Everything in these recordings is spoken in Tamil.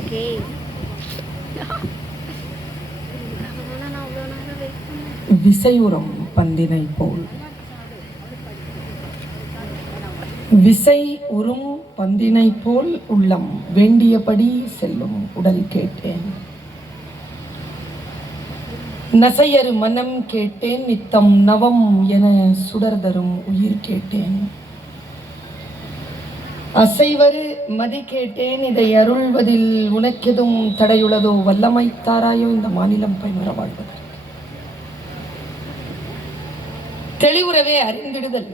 ஓகே. நான் பந்தினை போல். விசை உறும் பந்தினை போல் உள்ளம் வேண்டியபடி செல்லும் உடல் கேட்டேன். நசையரு மனம் கேட்டேன் நித்தம் நவம் என சுடர்தரும் உயிர் கேட்டேன். அசைவரு மதி கேட்டேன் இதை அருள்வதில் உனக்கெதும் தடையுள்ளதோ வல்லமை தாராயோ இந்த மாநிலம் பயன்பெற வாழ்வதற்கு தெளிவுறவே அறிந்திடுதல்.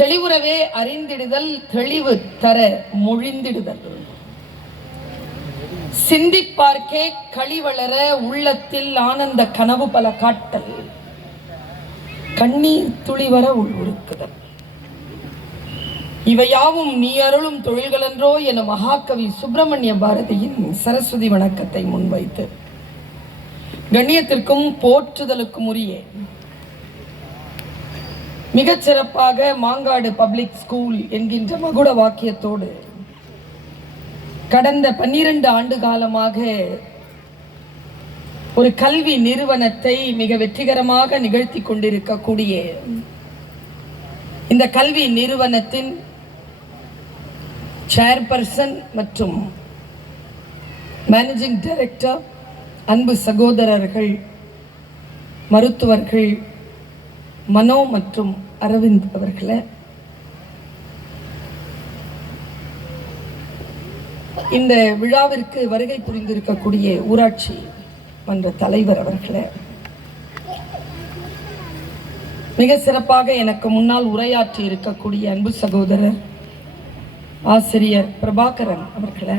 தெளிவுறவே அறிந்திடுதல் தெளிவு தர மொழிந்திடுதல். சிந்திப்பார்க்கே களிவளர உள்ளத்தில் ஆனந்த கனவு பல காட்டல். கண்ணீர் துளிவர உள்வுருக்குதல் இவையாவும் நீ அருளும் தொழில்களன்றோ என மகாகவி சுப்பிரமணிய பாரதியின் சரஸ்வதி வணக்கத்தை முன்வைத்து. கண்ணியத்திற்கும் போற்றுதலுக்கும் உரிய மிகச் சிறப்பாக மாங்காடு பப்ளிக் ஸ்கூல் என்கின்ற மகுட வாக்கியத்தோடு கடந்த பன்னிரண்டு ஆண்டு காலமாக ஒரு கல்வி நிறுவனத்தை மிக வெற்றிகரமாக நிகழ்த்தி கொண்டிருக்கக்கூடிய இந்த கல்வி நிறுவனத்தின் சேர்பர்சன் மற்றும் மேனேஜிங் டைரக்டர் அன்பு சகோதரர்கள் மருத்துவர்கள் மனோ மற்றும் அரவிந்த் அவர்களை. இந்த விழாவிற்கு வருகை புரிந்திருக்கக்கூடிய ஊராட்சி மன்ற தலைவர் அவர்களை. மிக சிறப்பாக எனக்கு முன்னால் உரையாற்றி இருக்கக்கூடிய அன்பு சகோதரர் ஆசிரியர் பிரபாகரன் அவர்களை.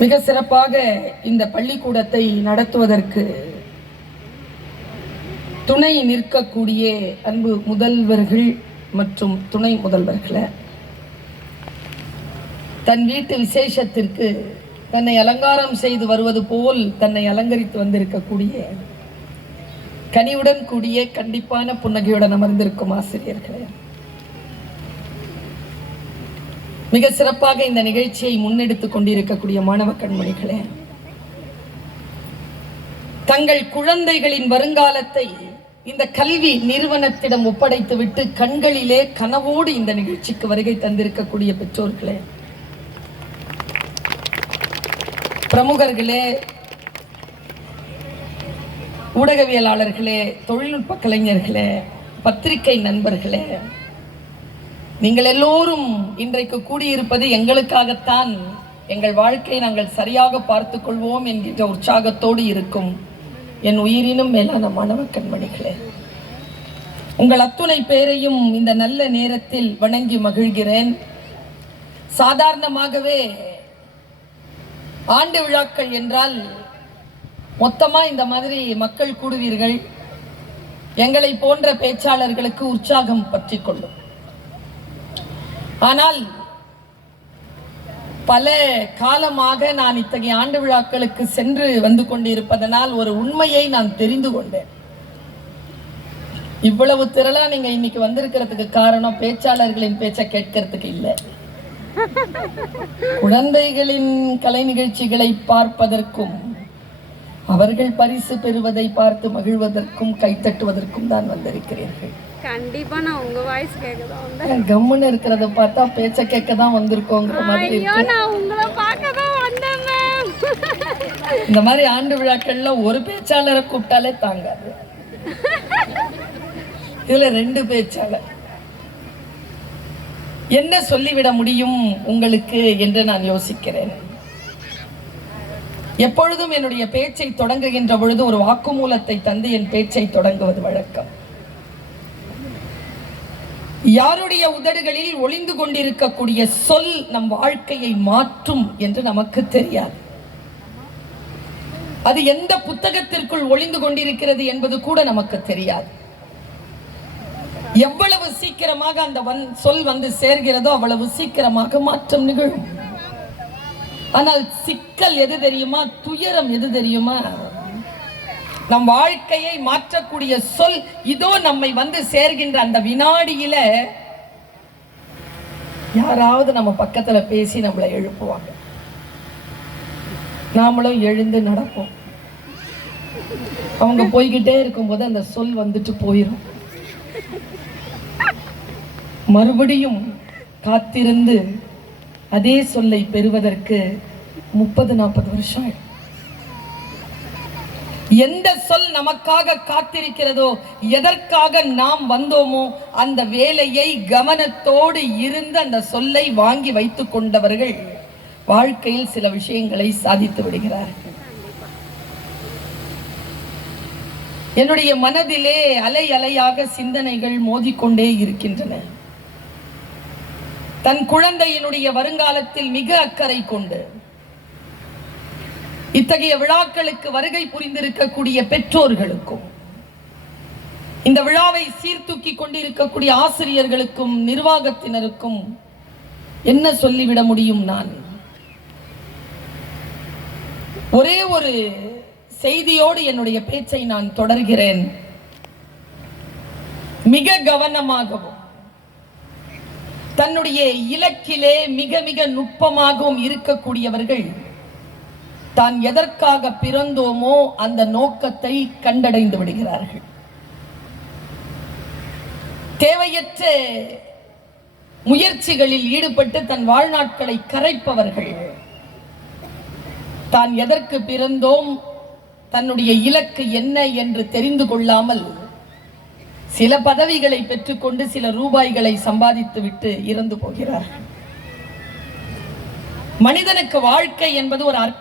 மிக சிறப்பாக இந்த பள்ளிக்கூடத்தை நடத்துவதற்கு துணை நிற்கக்கூடிய அன்பு முதல்வர்கள் மற்றும் துணை முதல்வர்களை. தன் வீட்டு விசேஷத்திற்கு தன்னை அலங்காரம் செய்து வருவது போல் தன்னை அலங்கரித்து வந்திருக்கக்கூடிய கனிவுடன் கூடிய கண்டிப்பான புன்னகையுடன் அமர்ந்திருக்கும் ஆசிரியர்களே. மிக சிறப்பாக இந்த நிகழ்ச்சியை முன்னெடுத்துக் கொண்டிருக்கக்கூடிய மாணவ கண்மணிகளே தங்கள் குழந்தைகளின் வருங்காலத்தை இந்த கல்வி நிறுவனத்திடம் ஒப்படைத்துவிட்டு கண்களிலே கனவோடு இந்த நிகழ்ச்சிக்கு வருகை தந்திருக்கக்கூடிய பெற்றோர்களே பிரமுகர்களே ஊடகவியலாளர்களே தொழில்நுட்ப கலைஞர்களே பத்திரிகை நண்பர்களே நீங்கள் எல்லோரும் இன்றைக்கு கூடியிருப்பது எங்களுக்காகத்தான். எங்கள் வாழ்க்கையை நாங்கள் சரியாக பார்த்து கொள்வோம் என்கின்ற உற்சாகத்தோடு இருக்கும். என் உயிரினும் மேலான மாணவ கண்மணிகளே உங்கள் அத்துணை பேரையும் இந்த நல்ல நேரத்தில் வணங்கி மகிழ்கிறேன். சாதாரணமாகவே ஆண்டு விழாக்கள் என்றால் மொத்தமா இந்த மாதிரி மக்கள் கூடுவீர்கள். எங்களை போன்ற பேச்சாளர்களுக்கு உற்சாகம் பற்றி கொள்ளும். ஆனால் பல காலமாக நான் இத்தகைய ஆண்டு விழாக்களுக்கு சென்று வந்து கொண்டிருப்பதனால் ஒரு உண்மையை நான் தெரிந்து கொண்டேன். இவ்வளவு திரளா நீங்க இன்னைக்கு வந்திருக்கிறதுக்கு காரணம் பேச்சாளர்களின் பேச்சை கேட்கறதுக்கு இல்லை. குழந்தைகளின் கலை நிகழ்ச்சிகளை பார்ப்பதற்கும் அவர்கள் பரிசு பெறுவதை பார்த்து மகிழ்வதற்கும் கைத்தட்டுவதற்கும் தான் வந்திருக்கிறீர்கள். கண்டிப்பா நான் உங்க வாய்ஸ் கேட்க தான் வந்தேன் கம்முன்னு இருக்கிறத பார்த்தா பேச்ச கேட்க தான் வந்திருக்கோங்கிற மாதிரி ஐயோ இருக்கு. நான் உங்களை பார்க்க தான் வந்தேன் மேம் இந்த மாதிரி ஆண்டு விழாக்கள்ல ஒரு பேச்சாளரை கூப்பிட்டாலே தாங்காது. இதுல ரெண்டு பேச்சாளர். என்ன சொல்லிவிட முடியும் உங்களுக்கு என்று நான் யோசிக்கிறேன். எப்பொழுதும் என்னுடைய பேச்சை தொடங்குகின்ற பொழுது ஒரு வாக்குமூலத்தை தந்து என் பேச்சை தொடங்குவது வழக்கம். யாருடைய உதடுகளில் ஒளிந்து கொண்டிருக்கக்கூடிய சொல் நம் வாழ்க்கையை மாற்றும் என்று நமக்கு தெரியாது. அது எந்த புத்தகத்திற்குள் ஒளிந்து கொண்டிருக்கிறது என்பது கூட நமக்கு தெரியாது. எவ்வளவு சீக்கிரமாக அந்த வன் சொல் வந்து சேர்கிறதோ அவ்வளவு சீக்கிரமாக மாற்றம் நிகழும். ஆனால் சிக்கல் எது தெரியுமா? துயரம் எது தெரியுமா? நம் வாழ்க்கையை மாற்றக்கூடிய சொல் இதோ நம்மை வந்து சேர்கின்ற அந்த வினாடியில யாராவது நம்ம பக்கத்துல பேசி நம்மளை எழுப்புவாங்க. நாமளும் எழுந்து நடப்போம். அவங்க போய்கிட்டே இருக்கும்போது அந்த சொல் வந்துட்டு போயிடும் மறுபடியும் காத்திருந்து அதே சொல்லை பெறுவதற்கு முப்பது நாற்பது வருஷம் ஆயிடும். எந்த சொல் நமக்காக காத்திருக்கிறதோ எதற்காக நாம் வந்தோமோ அந்த வேலையை கவனத்தோடு இருந்து அந்த சொல்லை வாங்கி வைத்துக் கொண்டவர்கள் வாழ்க்கையில் சில விஷயங்களை சாதித்து விடுகிறார்கள். என்னுடைய மனதிலே அலை அலையாக சிந்தனைகள் மோதிக்கொண்டே இருக்கின்றன. தன் குழந்தையினுடைய வருங்காலத்தில் மிக அக்கறை கொண்டு இத்தகைய விழாக்களுக்கு வருகை புரிந்திருக்கக்கூடிய பெற்றோர்களுக்கும் இந்த விழாவை சீர்தூக்கி கொண்டிருக்கக்கூடிய ஆசிரியர்களுக்கும் நிர்வாகத்தினருக்கும் என்ன சொல்லிவிட முடியும் நான்? ஒரே ஒரு செய்தியோடு என்னுடைய பேச்சை நான் தொடர்கிறேன். மிக கவனமாகவும் தன்னுடைய இலக்கிலே மிக மிக நுட்பமாகவும் இருக்கக்கூடியவர்கள் தான் எதற்காக பிறந்தோமோ அந்த நோக்கத்தை கண்டடைந்து விடுகிறார்கள். தேவையற்ற முயற்சிகளில் ஈடுபட்டு தன் வாழ்நாட்களை கரைப்பவர்கள். தான் எதற்கு பிறந்தோம் தன்னுடைய இலக்கு என்ன என்று தெரிந்து கொள்ளாமல் சில பதவிகளை பெற்றுக்கொண்டு சில ரூபாய்களை சம்பாதித்து விட்டு இறந்து போகிறார்கள். மனிதனுக்கு வாழ்க்கை என்பது ஒரு அற்ப